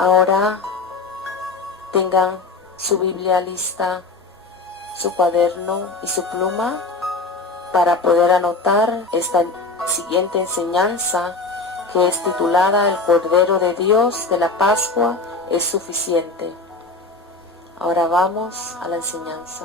Ahora tengan su Biblia lista, su cuaderno y su pluma para poder anotar esta siguiente enseñanza, que es titulada El Cordero de Dios de la Pascua es suficiente. Ahora vamos a la enseñanza.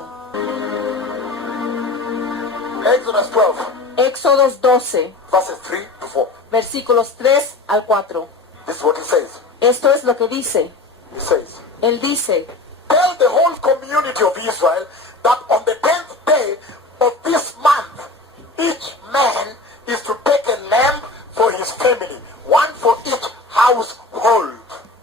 Exodus 12, Éxodos 12, verses 3 to 4. versículos 3 al 4. This is what he says. Esto es lo que dice. He says, Él dice: tell the whole community of Israel that on the 10th day of this month, each man is to take a lamb for his family, one for each household.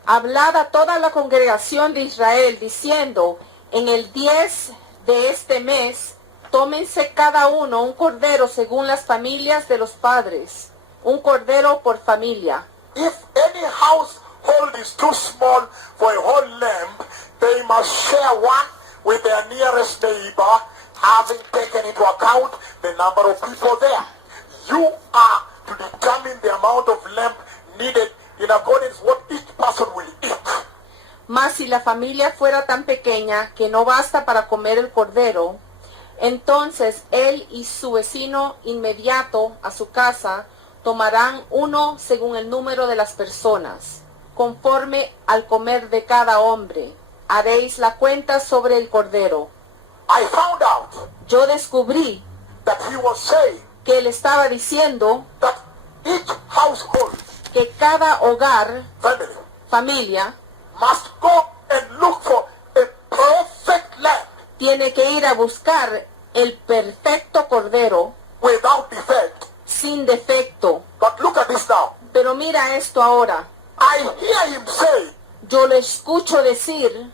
Hablad a toda la congregación de Israel, diciendo: en el 10 de este mes, tómense cada uno un cordero según las familias de los padres, un cordero por familia. If any household is too small for a whole lamb, they must share one with their nearest neighbor, having taken into account the number of people there. You are to determine the amount of lamb needed in accordance with what each person will eat. Mas si la familia fuera tan pequeña que no basta para comer el cordero, entonces él y su vecino inmediato a su casa tomarán uno según el número de las personas, conforme al comer de cada hombre. Haréis la cuenta sobre el cordero. I found out Yo descubrí that he was saying que él estaba diciendo that each household, que cada hogar, family, familia, must go and look for a perfect lamb tiene que ir a buscar el perfecto cordero without defect. sin defecto. But look at this now. Pero mira esto ahora. I hear him say, Yo lo escucho decir,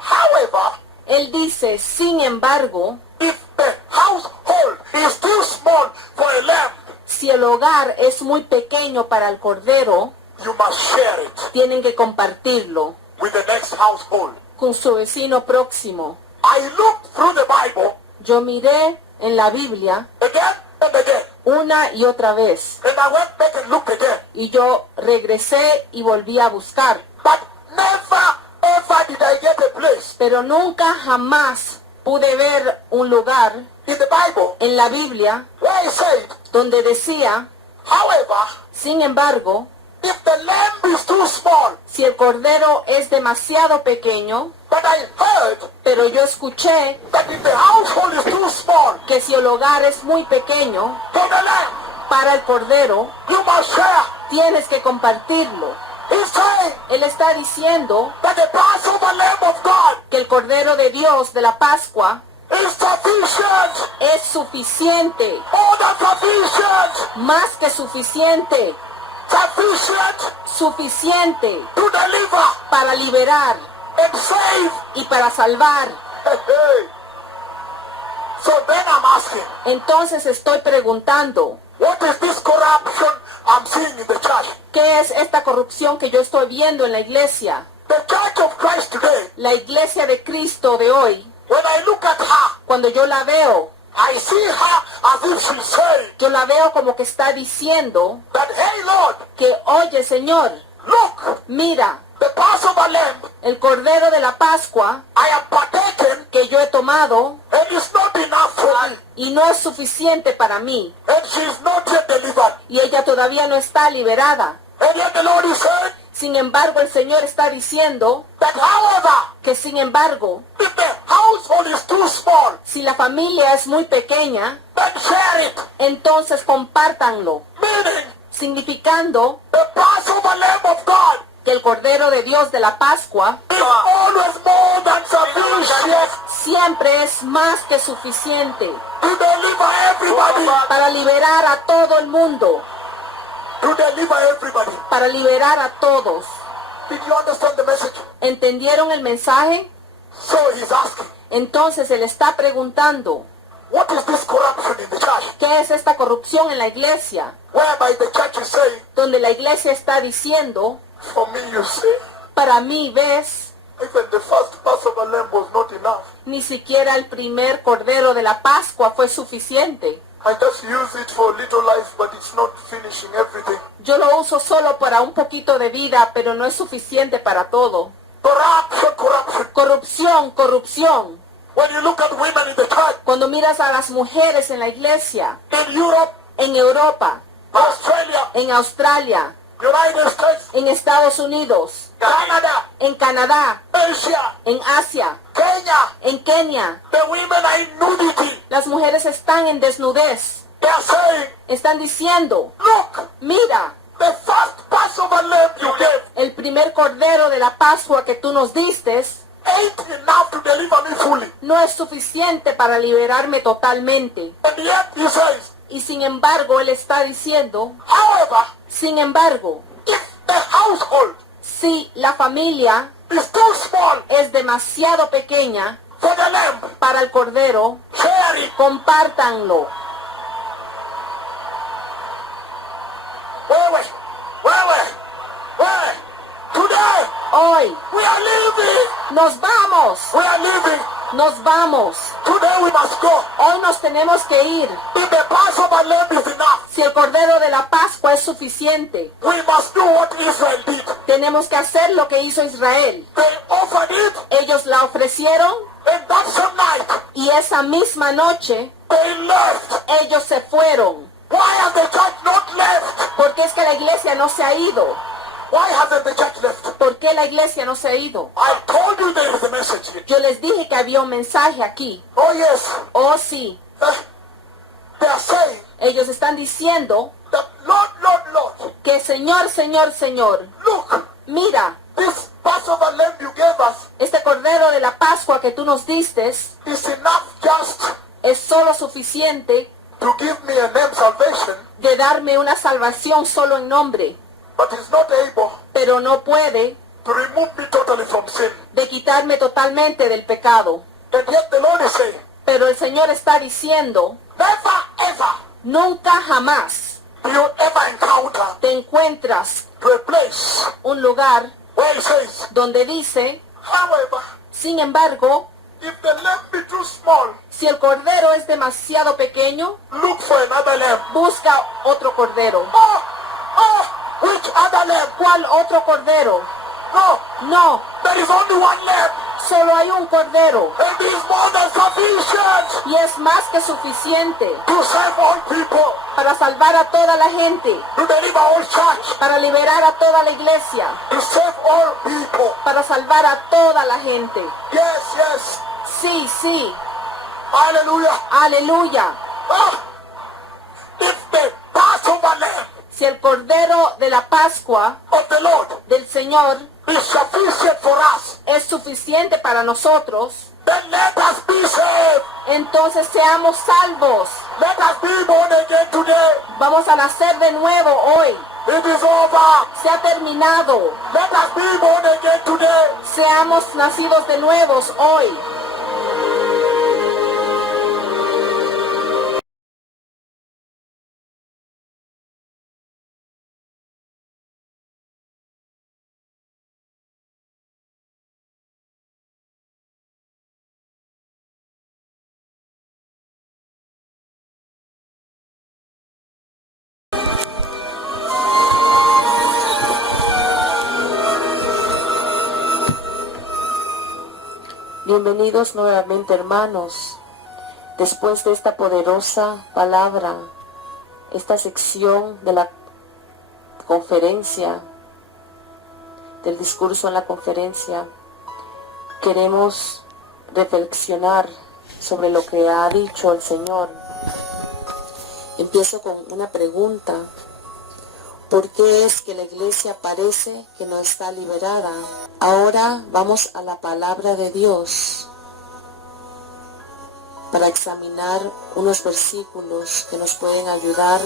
however, él dice: sin embargo, if the household is too small for a lamb, si el hogar es muy pequeño para el cordero, you must share it tienen que compartirlo with the next household. con su vecino próximo. I looked through the Bible Yo miré en la Biblia again and again, una y otra vez, and I went back and looked again. y yo regresé y volví a buscar, But never ever did I get a place pero nunca jamás pude ver un lugar in the Bible en la Biblia where it said, donde decía: however, sin embargo, if the lamb is too small, si el cordero es demasiado pequeño. but I heard Pero yo escuché that if the household is too small que si el hogar es muy pequeño for the lamb, para el cordero, you must share. tienes que compartirlo. He's saying Él está diciendo that the Passover Lamb of God que el cordero de Dios de la Pascua is sufficient, es suficiente, more than sufficient, más que suficiente, sufficient suficiente to deliver para liberar and save. y para salvar. Hey, hey. So then I'm asking, Entonces estoy preguntando, what is this corruption I'm seeing in the church? ¿qué es esta corrupción que yo estoy viendo en la iglesia? The church of Christ today, La iglesia de Cristo de hoy, when I look at her, cuando yo la veo, I see her as if she's saying yo la veo como que está diciendo that, hey Lord, que: oye, Señor, look, mira, the Passover Lamb el cordero de la Pascua I have partaken, que yo he tomado and it's not enough for me, y no es suficiente para mí, and she's not yet delivered. y ella todavía no está liberada. And yet the Lord is saying Sin embargo, el Señor está diciendo that, however, que, sin embargo, if the household is too small, si la familia es muy pequeña, then share it. entonces compártanlo, Meaning, significando the Passover Lamb of God que el cordero de Dios de la Pascua is always more than sufficient siempre es más que suficiente to deliver everybody. para liberar a todo el mundo, To deliver everybody. para liberar a todos. Did you understand the message? ¿Entendieron el mensaje? So he's asking, Entonces él está preguntando, what is this corruption in the church? ¿qué es esta corrupción en la iglesia? Whereby the church is saying, Donde la iglesia está diciendo: for me, you see, para mí, ves, even the first Passover lamb was not enough. ni siquiera el primer cordero de la Pascua fue suficiente. I just use it for little life, but it's not finishing everything. Yo lo uso solo para un poquito de vida, pero no es suficiente para todo. Corruption, corruption. Corrupción, corrupción. When you look at women in the church, Cuando miras a las mujeres en la iglesia, in Europe, en Europa, Australia, en Australia, United States, en Estados Unidos, Canada, en Canadá, Asia, en Asia, Kenya, en Kenia, the women are in nudity. las mujeres están en desnudez. They are saying, Están diciendo, look, mira, the first Passover lamb you gave el primer cordero de la Pascua que tú nos diste ain't enough to deliver me fully. no es suficiente para liberarme totalmente. And yet he says, Y sin embargo, él está diciendo, however, sin embargo, if the household si la familia is too small es demasiado pequeña for the lamb, para el cordero, share it. compártanlo. Where? Today, Hoy we are leaving. nos vamos, We are leaving. nos vamos. Today we must go. Hoy nos tenemos que ir. If the Passover lamb is enough, Si el cordero de la Pascua es suficiente, we must do what Israel did. tenemos que hacer lo que hizo Israel. They offered it, Ellos la ofrecieron and that same night, y esa misma noche they left. ellos se fueron. Why has the church not left? Porque es que la iglesia no se ha ido. Why hasn't the church left? ¿Por qué la iglesia no se ha ido? I told you there is a message here. Yo les dije que había un mensaje aquí. Oh yes. Oh sí, They are saying ellos están diciendo that Lord, que Señor, Señor, Señor, look, mira, this Passover lamb you gave us este cordero de la Pascua que tú nos diste is enough just es solo suficiente to give me a name salvation, de darme una salvación solo en nombre, but is not able pero no puede to remove me totally from sin. de quitarme totalmente del pecado. And yet the Lord is saying, Pero el Señor está diciendo, never ever nunca jamás do you ever encounter te encuentras to a place un lugar where he says, donde dice, however, sin embargo, if the lamb be too small, si el cordero es demasiado pequeño, look for another lamb. busca otro cordero. Which other lamb? ¿Cuál otro cordero? No, No, there is only one lamb, solo hay un cordero and it is more than sufficient y es más que suficiente to save all people, para salvar a toda la gente, to deliver all church, para liberar a toda la iglesia, to save all people. para salvar a toda la gente. Yes. Sí, sí, Hallelujah. aleluya. If the Passover lamb Si el cordero de la Pascua of the Lord del Señor is sufficient for us, es suficiente para nosotros, then let us be saved. entonces seamos salvos. Let us be born again today. Vamos a nacer de nuevo hoy. It is over. Se ha terminado. Let us be born again today. Seamos nacidos de nuevos hoy. Bienvenidos nuevamente, hermanos, después de esta poderosa palabra, esta sección de la conferencia, del discurso en la conferencia. Queremos reflexionar sobre lo que ha dicho el Señor. Empiezo con una pregunta. ¿Por qué es que la iglesia parece que no está liberada? Ahora vamos a la palabra de Dios para examinar unos versículos que nos pueden ayudar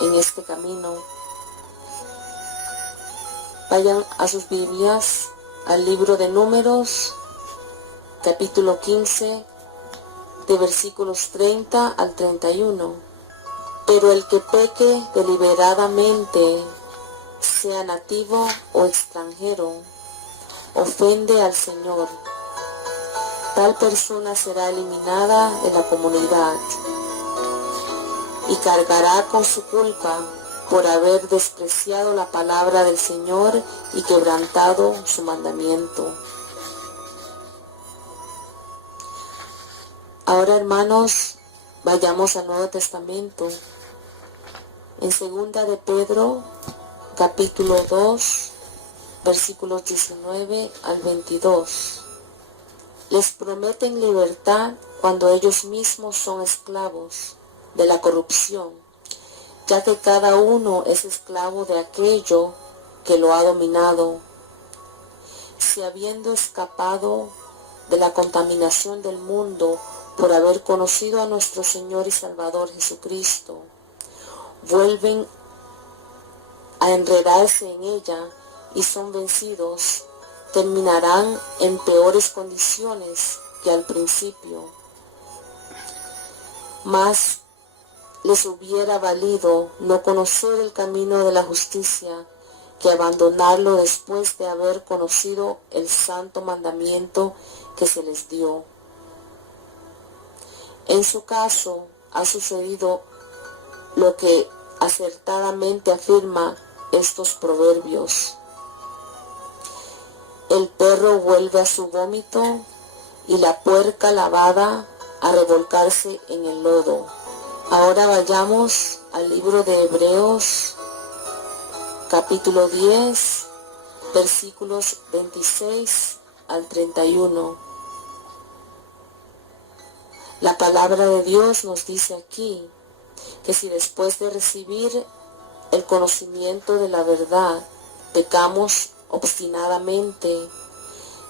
en este camino. Vayan a sus Biblias al libro de Números, capítulo 15, de versículos 30 al 31. Pero el que peque deliberadamente, sea nativo o extranjero, ofende al Señor. Tal persona será eliminada de la comunidad. y cargará con su culpa por haber despreciado la palabra del Señor y quebrantado su mandamiento. Ahora, hermanos, vayamos al Nuevo Testamento. En 2 de Pedro, capítulo 2, versículos 19 al 22. Les prometen libertad cuando ellos mismos son esclavos de la corrupción, ya que cada uno es esclavo de aquello que lo ha dominado. Si habiendo escapado de la contaminación del mundo por haber conocido a nuestro Señor y Salvador Jesucristo, vuelven a enredarse en ella y son vencidos, terminarán en peores condiciones que al principio. Mas les hubiera valido no conocer el camino de la justicia que abandonarlo después de haber conocido el santo mandamiento que se les dio. En su caso ha sucedido lo que acertadamente afirma estos proverbios. El perro vuelve a su vómito y la puerca lavada a revolcarse en el lodo. Ahora vayamos al libro de Hebreos, capítulo 10, versículos 26 al 31. La palabra de Dios nos dice aquí que si después de recibir el conocimiento de la verdad pecamos obstinadamente,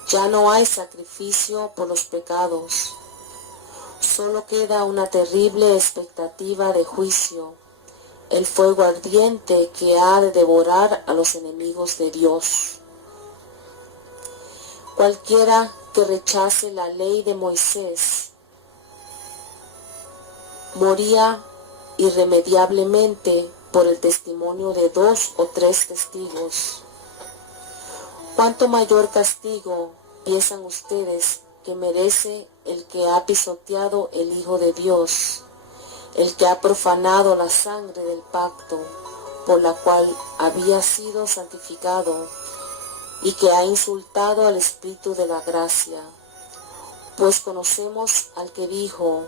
ya no hay sacrificio por los pecados. Solo queda una terrible expectativa de juicio, el fuego ardiente que ha de devorar a los enemigos de Dios. Cualquiera que rechace la ley de Moisés moría irremediablemente por el testimonio de 2 o 3 testigos. ¿Cuánto mayor castigo piensan ustedes que merece el que ha pisoteado el Hijo de Dios, el que ha profanado la sangre del pacto por la cual había sido santificado y que ha insultado al Espíritu de la gracia? Pues conocemos al que dijo: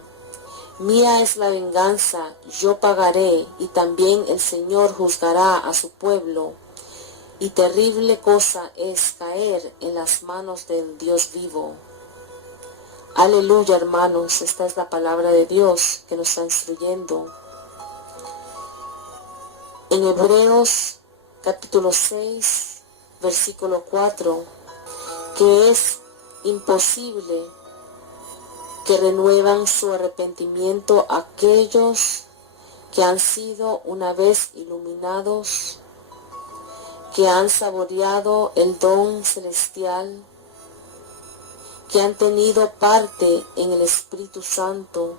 mía es la venganza, yo pagaré, y también el Señor juzgará a su pueblo. Y terrible cosa es caer en las manos del Dios vivo. Aleluya, hermanos, esta es la palabra de Dios que nos está instruyendo. En Hebreos capítulo 6, versículo 4, que es imposible que renuevan su arrepentimiento aquellos que han sido una vez iluminados, que han saboreado el don celestial, que han tenido parte en el Espíritu Santo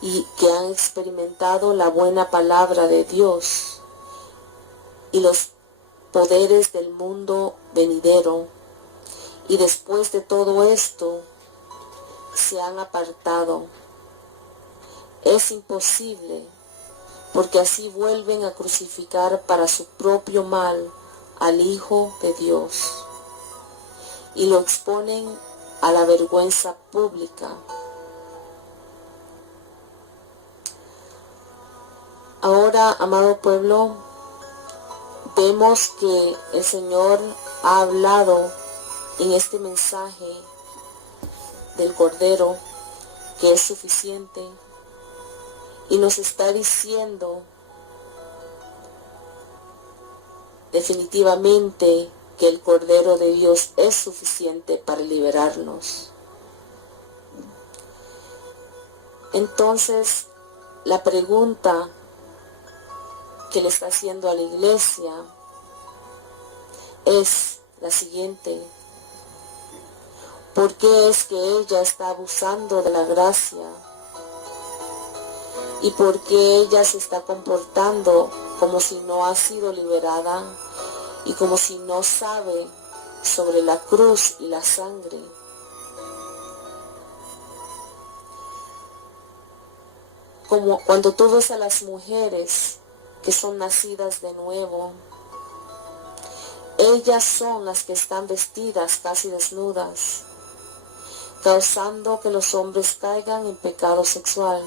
y que han experimentado la buena palabra de Dios y los poderes del mundo venidero. Y después de todo esto, se han apartado. Es imposible, porque así vuelven a crucificar para su propio mal al Hijo de Dios y lo exponen a la vergüenza pública. Ahora, amado pueblo, vemos que el Señor ha hablado en este mensaje del Cordero, que es suficiente, y nos está diciendo definitivamente que el Cordero de Dios es suficiente para liberarnos. Entonces, la pregunta que le está haciendo a la iglesia es la siguiente: ¿por qué es que ella está abusando de la gracia? ¿Y por qué ella se está comportando como si no ha sido liberada y como si no sabe sobre la cruz y la sangre? como cuando tú ves a las mujeres que son nacidas de nuevo, ellas son las que están vestidas casi desnudas, causando que los hombres caigan en pecado sexual.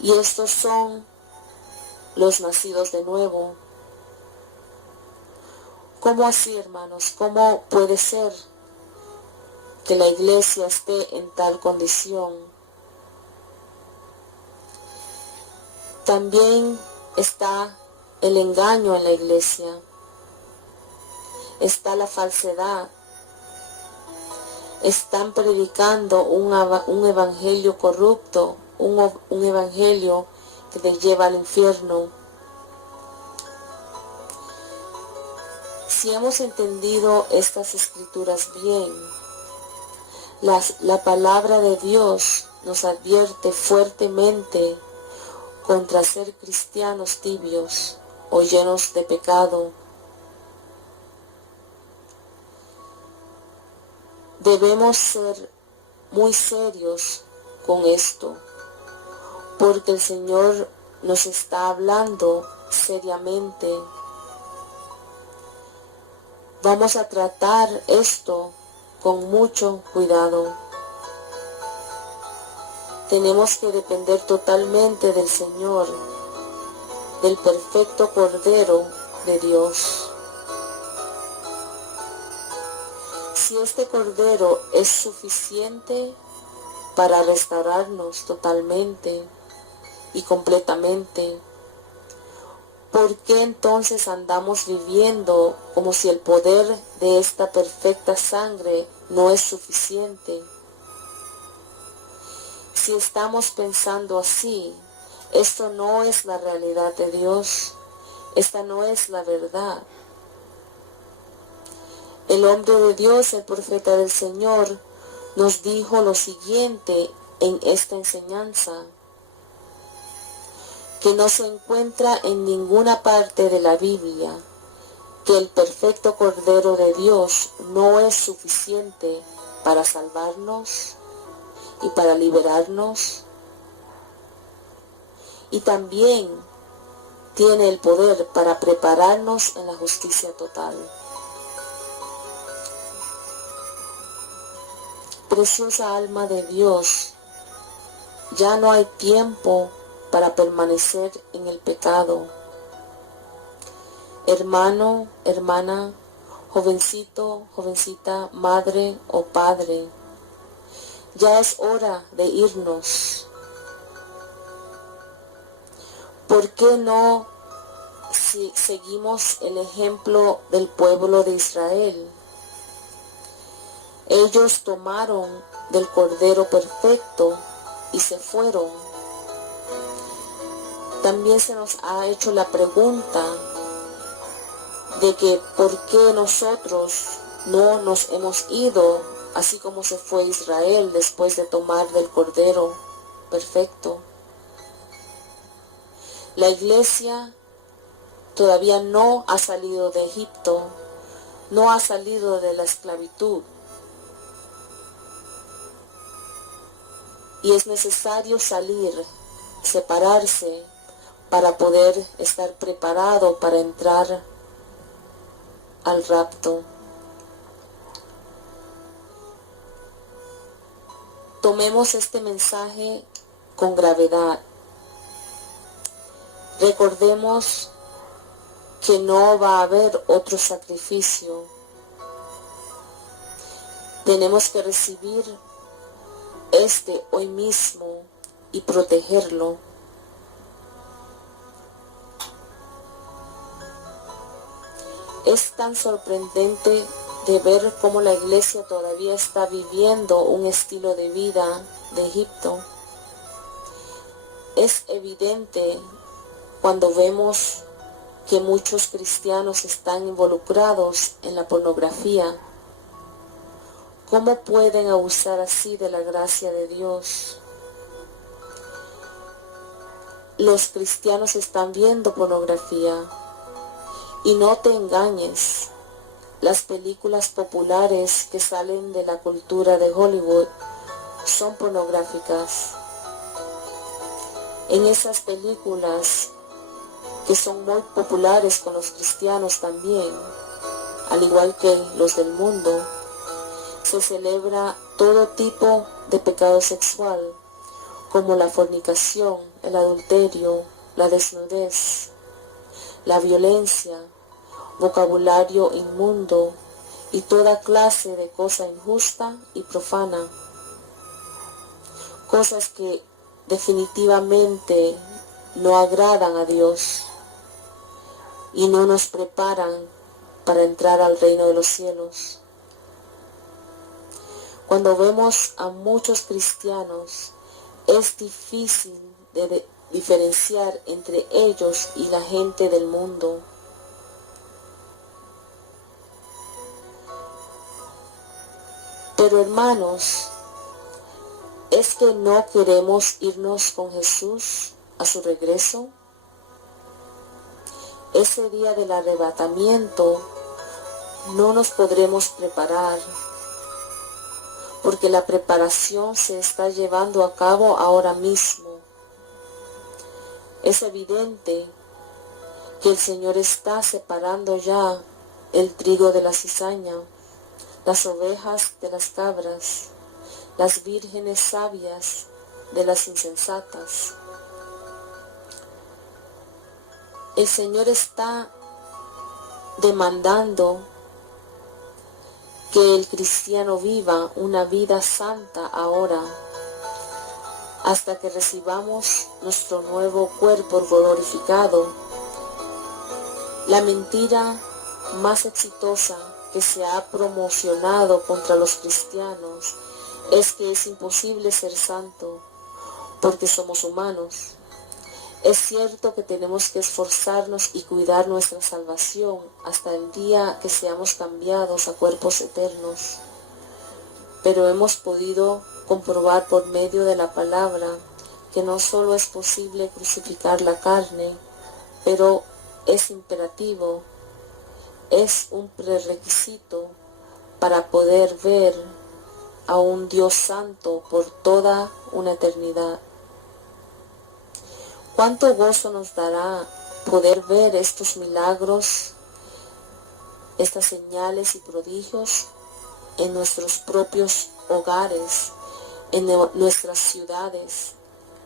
Y estos son los nacidos de nuevo. ¿Cómo así, hermanos? ¿Cómo puede ser que la iglesia esté en tal condición? También está el engaño en la iglesia. Está la falsedad. Están predicando un evangelio corrupto, un evangelio que te lleva al infierno. Si hemos entendido estas escrituras bien, la palabra de Dios nos advierte fuertemente contra ser cristianos tibios o llenos de pecado. Debemos ser muy serios con esto, porque el Señor nos está hablando seriamente. Vamos a tratar esto con mucho cuidado. Tenemos que depender totalmente del Señor, del perfecto Cordero de Dios. Si este Cordero es suficiente para restaurarnos totalmente y completamente, ¿por qué entonces andamos viviendo como si el poder de esta perfecta sangre no es suficiente? Si estamos pensando así, esto no es la realidad de Dios, esta no es la verdad. El hombre de Dios, el profeta del Señor, nos dijo lo siguiente en esta enseñanza, que no se encuentra en ninguna parte de la Biblia, que el perfecto Cordero de Dios no es suficiente para salvarnos y para liberarnos, y también tiene el poder para prepararnos en la justicia total. Preciosa alma de Dios, ya no hay tiempo para permanecer en el pecado. Hermano, hermana, jovencito, jovencita, madre o padre, ya es hora de irnos. ¿Por qué no si seguimos el ejemplo del pueblo de Israel? Ellos tomaron del Cordero perfecto y se fueron. También se nos ha hecho la pregunta de que por qué nosotros no nos hemos ido así como se fue Israel después de tomar del Cordero perfecto. La iglesia todavía no ha salido de Egipto, no ha salido de la esclavitud. Y es necesario salir, separarse, para poder estar preparado para entrar al rapto. Tomemos este mensaje con gravedad. Recordemos que no va a haber otro sacrificio. Tenemos que recibir este hoy mismo y protegerlo. Es tan sorprendente de ver cómo la iglesia todavía está viviendo un estilo de vida de Egipto. Es evidente cuando vemos que muchos cristianos están involucrados en la pornografía. ¿Cómo pueden abusar así de la gracia de Dios? Los cristianos están viendo pornografía. Y no te engañes, las películas populares que salen de la cultura de Hollywood son pornográficas. En esas películas que son muy populares con los cristianos también, al igual que los del mundo, se celebra todo tipo de pecado sexual, como la fornicación, el adulterio, la desnudez, la violencia, vocabulario inmundo y toda clase de cosa injusta y profana. Cosas que definitivamente no agradan a Dios y no nos preparan para entrar al reino de los cielos. Cuando vemos a muchos cristianos, es difícil de diferenciar entre ellos y la gente del mundo. Pero hermanos, ¿es que no queremos irnos con Jesús a su regreso? Ese día del arrebatamiento no nos podremos preparar, porque la preparación se está llevando a cabo ahora mismo. Es evidente que el Señor está separando ya el trigo de la cizaña, las ovejas de las cabras, las vírgenes sabias de las insensatas. El Señor está demandando que el cristiano viva una vida santa ahora, hasta que recibamos nuestro nuevo cuerpo glorificado. La mentira más exitosa que se ha promocionado contra los cristianos es que es imposible ser santo, porque somos humanos. Es cierto que tenemos que esforzarnos y cuidar nuestra salvación hasta el día que seamos cambiados a cuerpos eternos. Pero hemos podido comprobar por medio de la palabra que no solo es posible crucificar la carne, pero es imperativo, es un prerequisito para poder ver a un Dios santo por toda una eternidad. ¿Cuánto gozo nos dará poder ver estos milagros, estas señales y prodigios en nuestros propios hogares, en nuestras ciudades,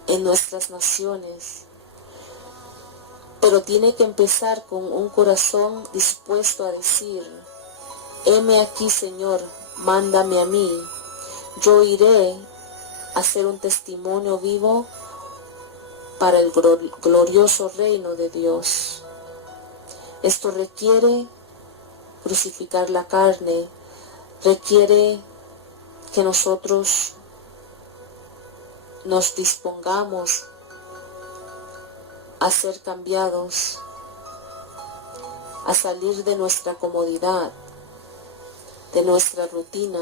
en nuestras naciones? Pero tiene que empezar con un corazón dispuesto a decir: heme aquí, Señor, mándame a mí. Yo iré a ser un testimonio vivo para el glorioso reino de Dios. Esto requiere crucificar la carne, requiere que nosotros nos dispongamos a ser cambiados, a salir de nuestra comodidad, de nuestra rutina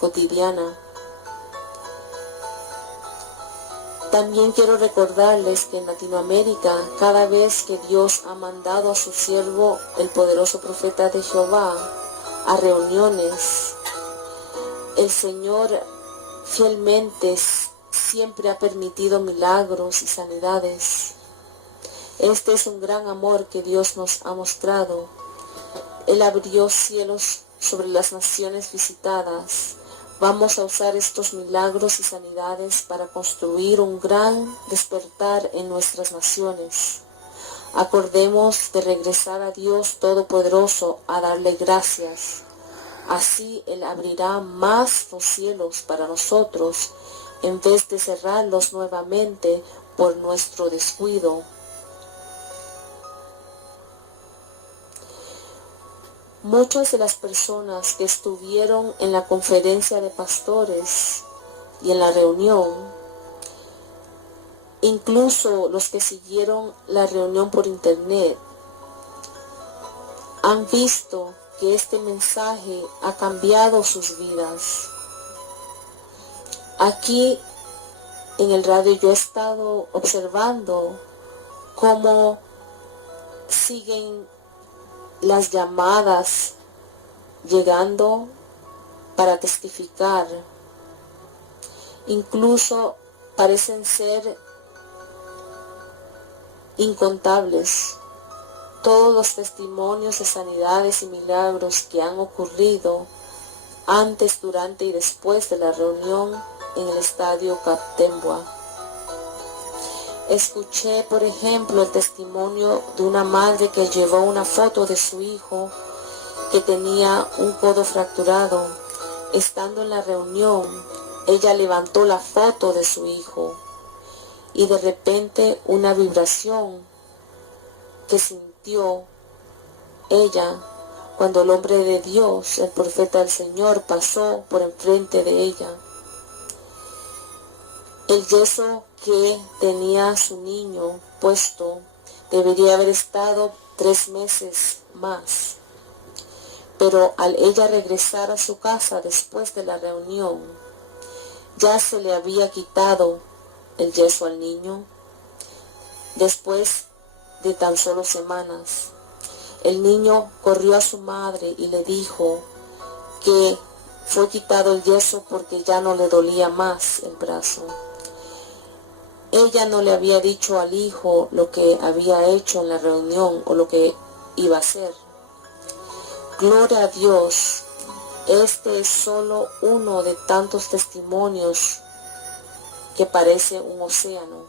cotidiana. También quiero recordarles que en Latinoamérica, cada vez que Dios ha mandado a su siervo, el poderoso profeta de Jehová, a reuniones, el Señor fielmente siempre ha permitido milagros y sanidades. Este es un gran amor que Dios nos ha mostrado. Él abrió cielos sobre las naciones visitadas. Vamos a usar estos milagros y sanidades para construir un gran despertar en nuestras naciones. Acordemos de regresar a Dios Todopoderoso a darle gracias. Así Él abrirá más los cielos para nosotros, en vez de cerrarlos nuevamente por nuestro descuido. Muchas de las personas que estuvieron en la conferencia de pastores y en la reunión, incluso los que siguieron la reunión por internet, han visto que este mensaje ha cambiado sus vidas. Aquí en el radio yo he estado observando cómo siguen las llamadas llegando para testificar. Incluso parecen ser incontables todos los testimonios de sanidades y milagros que han ocurrido antes, durante y después de la reunión en el estadio Captembua. Escuché, por ejemplo, el testimonio de una madre que llevó una foto de su hijo que tenía un codo fracturado. Estando en la reunión, ella levantó la foto de su hijo y de repente una vibración que sintió ella cuando el hombre de Dios, el profeta del Señor, pasó por enfrente de ella. El yeso que tenía su niño puesto debería haber estado 3 meses más. Pero al ella regresar a su casa después de la reunión, ya se le había quitado el yeso al niño. Después de tan solo semanas, el niño corrió a su madre y le dijo que fue quitado el yeso porque ya no le dolía más el brazo. Ella no le había dicho al hijo lo que había hecho en la reunión o lo que iba a hacer. Gloria a Dios, este es solo uno de tantos testimonios que parece un océano.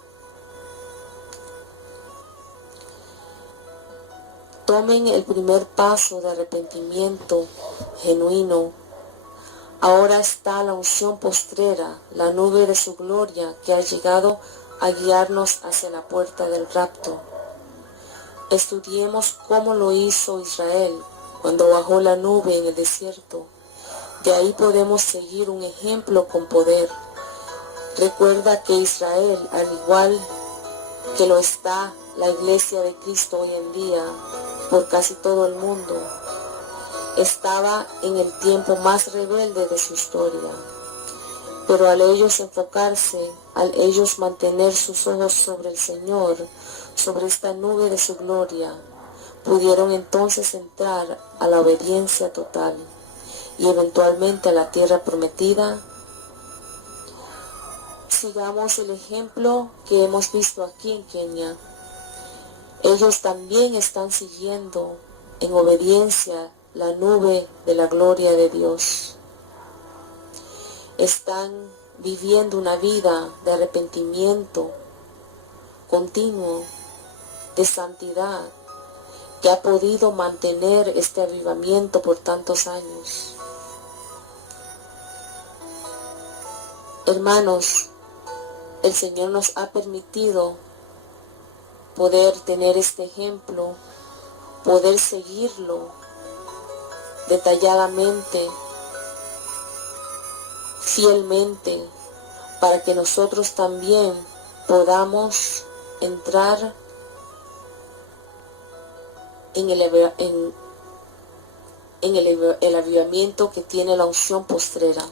Tomen el primer paso de arrepentimiento genuino. Ahora está la unción postrera, la nube de su gloria que ha llegado a guiarnos hacia la puerta del rapto. Estudiemos cómo lo hizo Israel cuando bajó la nube en el desierto. De ahí podemos seguir un ejemplo con poder. Recuerda que Israel, al igual que lo está la Iglesia de Cristo hoy en día, por casi todo el mundo, estaba en el tiempo más rebelde de su historia. Pero al ellos enfocarse, al ellos mantener sus ojos sobre el Señor, sobre esta nube de su gloria, pudieron entonces entrar a la obediencia total y eventualmente a la tierra prometida. Sigamos el ejemplo que hemos visto aquí en Kenia. Ellos también están siguiendo en obediencia la nube de la gloria de Dios. Están viviendo una vida de arrepentimiento continuo, de santidad, que ha podido mantener este avivamiento por tantos años. Hermanos, el Señor nos ha permitido poder tener este ejemplo, poder seguirlo detalladamente, fielmente, para que nosotros también podamos entrar en el avivamiento que tiene la unción postrera.